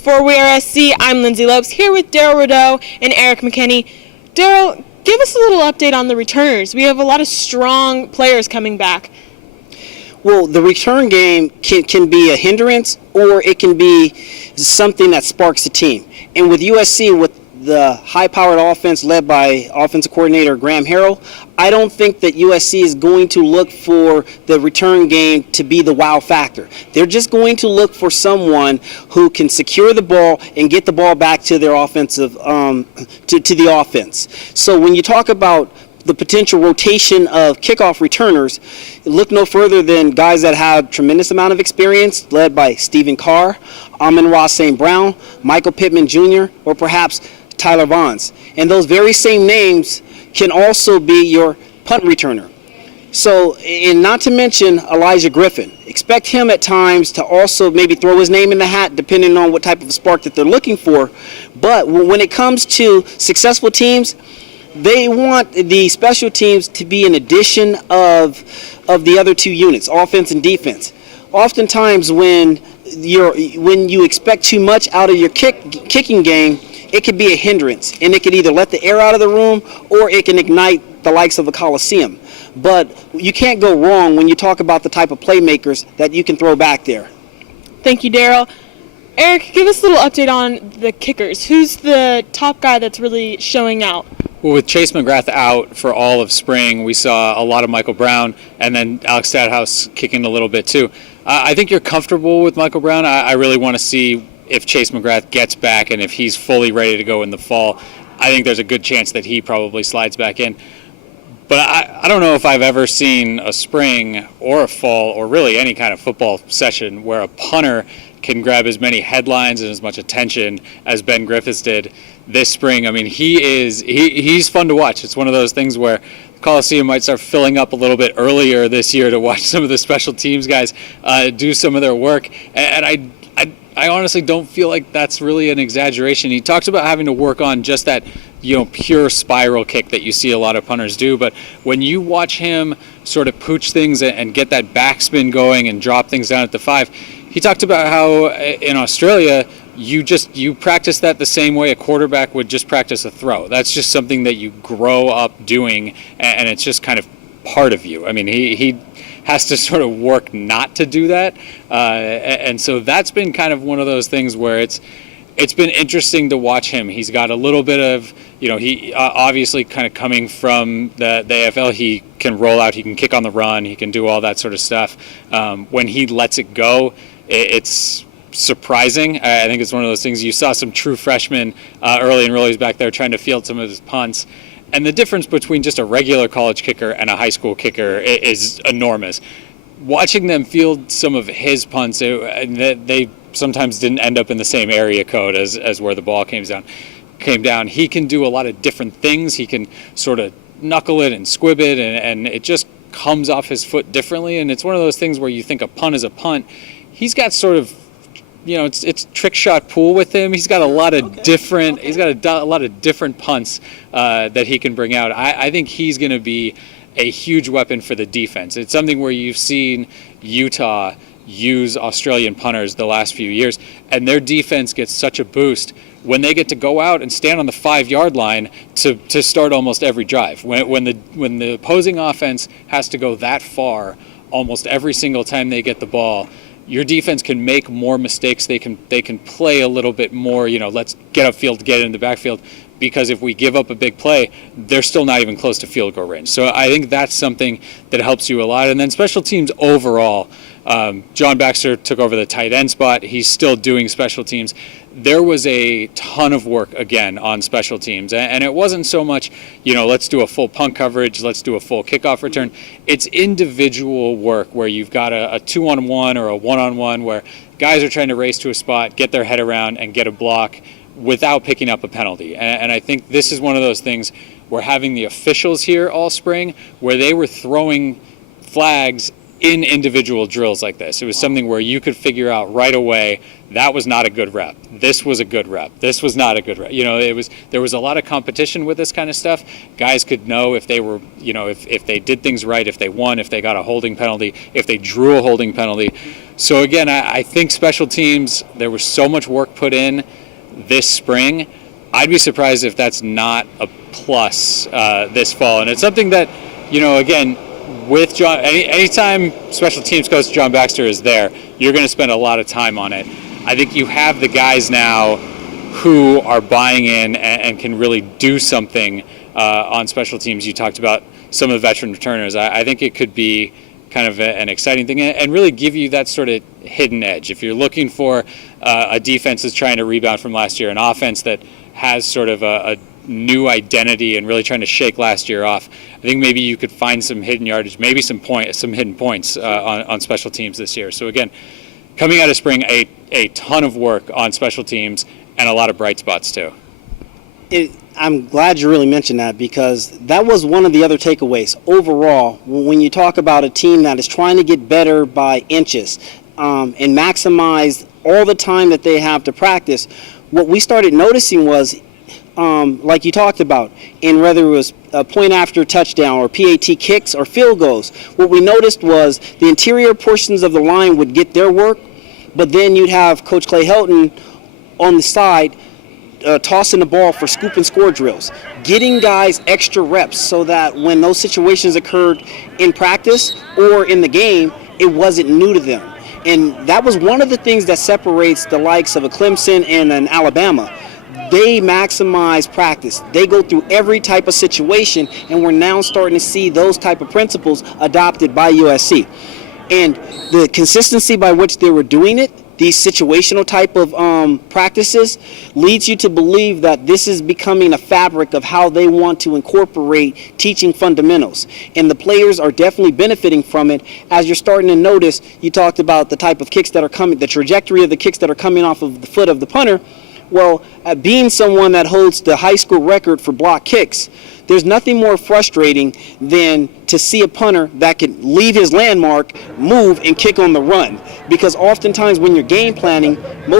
For WeAreSC, I'm Lyndsey Lopes, here with Darrell Rideaux and Erik McKinney. Darrell, give us a little update on the returners. We have a lot of strong players coming back. Well, the return game can be a hindrance, or it can be something that sparks the team. And with USC, with the high-powered offense led by offensive coordinator Graham Harrell, I don't think that USC is going to look for the return game to be the wow factor. They're just going to look for someone who can secure the ball and get the ball back to their offensive to the offense. So when you talk about the potential rotation of kickoff returners, look no further than guys that have tremendous amount of experience, led by Stephen Carr, Amon-Ra St. Brown, Michael Pittman Jr., or perhaps Tyler Vaughns. And those very same names can also be your punt returner. So, and not to mention Elijah Griffin. Expect him at times to also maybe throw his name in the hat depending on what type of spark that they're looking for. But when it comes to successful teams, they want the special teams to be an addition of the other two units, offense and defense. Oftentimes when you expect too much out of your kicking game, it could be a hindrance, and it could either let the air out of the room or it can ignite the likes of the Coliseum. But you can't go wrong when you talk about the type of playmakers that you can throw back there. Thank you, Darrell. Erik, give us a little update on the kickers. Who's the top guy that's really showing out? Well, with Chase McGrath out for all of spring, we saw a lot of Michael Brown, and then Alex Stadhouse kicking a little bit too. I think you're comfortable with Michael Brown. I really want to see if Chase McGrath gets back and if he's fully ready to go in the fall. I think there's a good chance that he probably slides back in. But I don't know if I've ever seen a spring or a fall or really any kind of football session where a punter can grab as many headlines and as much attention as Ben Griffiths did this spring. I mean, he's fun to watch. It's one of those things where the Coliseum might start filling up a little bit earlier this year to watch some of the special teams guys do some of their work. And I honestly don't feel like that's really an exaggeration. He talks about having to work on just that, pure spiral kick that you see a lot of punters do. But when you watch him sort of pooch things and get that backspin going and drop things down at the 5, he talked about how in Australia you practice that the same way a quarterback would just practice a throw. That's just something that you grow up doing, and it's just kind of part of you. I mean, he has to sort of work not to do that, and so that's been kind of one of those things where it's been interesting to watch him. He's got a little bit of, he obviously kind of coming from the AFL, he can roll out, he can kick on the run, he can do all that sort of stuff. When he lets it go, it's surprising. I think it's one of those things. You saw some true freshmen early in Rollies back there trying to field some of his punts. And the difference between just a regular college kicker and a high school kicker is enormous. Watching them field some of his punts, they sometimes didn't end up in the same area code as where the ball came down. He can do a lot of different things. He can sort of knuckle it and squib it, and it just comes off his foot differently. And it's one of those things where you think a punt is a punt. He's got sort of, it's trick shot pool with him. He's got a lot of different. He's got a lot of different punts that he can bring out. I think he's going to be a huge weapon for the defense. It's something where you've seen Utah use Australian punters the last few years, and their defense gets such a boost when they get to go out and stand on the 5-yard line to start almost every drive. When the opposing offense has to go that far almost every single time they get the ball, your defense can make more mistakes. They can play a little bit more, let's get upfield, get it in the backfield, because if we give up a big play, they're still not even close to field goal range. So I think that's something that helps you a lot. And then special teams overall, John Baxter took over the tight end spot. He's still doing special teams. There was a ton of work, again, on special teams. And it wasn't so much, let's do a full punt coverage, let's do a full kickoff return. It's individual work where you've got a 2-on-1 or a 1-on-1 where guys are trying to race to a spot, get their head around, and get a block without picking up a penalty. And I think this is one of those things where having the officials here all spring, where they were throwing flags in individual drills like this. It was something where you could figure out right away that was not a good rep. This was a good rep. This was not a good rep. There was a lot of competition with this kind of stuff. Guys could know if they were, if they did things right, if they won, if they got a holding penalty, if they drew a holding penalty. So again, I think special teams, there was so much work put in this spring. I'd be surprised if that's not a plus this fall. And it's something that, again, with John, anytime special teams coach John Baxter is there, you're going to spend a lot of time on it. I think you have the guys now who are buying in and can really do something on special teams. You talked about some of the veteran returners. I think it could be kind of an exciting thing and really give you that sort of hidden edge. If you're looking for a defense that's trying to rebound from last year, an offense that has sort of a new identity and really trying to shake last year off, I think maybe you could find some hidden yardage, maybe some hidden points on special teams this year. So again, coming out of spring, a ton of work on special teams and a lot of bright spots too. I'm glad you really mentioned that, because that was one of the other takeaways. Overall, when you talk about a team that is trying to get better by inches and maximize all the time that they have to practice, what we started noticing was, like you talked about, and whether it was a point after touchdown or PAT kicks or field goals, what we noticed was the interior portions of the line would get their work, but then you'd have Coach Clay Helton on the side tossing the ball for scoop and score drills, getting guys extra reps so that when those situations occurred in practice or in the game, it wasn't new to them. And that was one of the things that separates the likes of a Clemson and an Alabama. They maximize practice. They go through every type of situation, and we're now starting to see those type of principles adopted by USC. And the consistency by which they were doing it, these situational type of practices, leads you to believe that this is becoming a fabric of how they want to incorporate teaching fundamentals. And the players are definitely benefiting from it. As you're starting to notice, you talked about the type of kicks that are coming, the trajectory of the kicks that are coming off of the foot of the punter. Well, being someone that holds the high school record for block kicks, there's nothing more frustrating than to see a punter that can leave his landmark, move, and kick on the run. Because oftentimes when you're game planning, most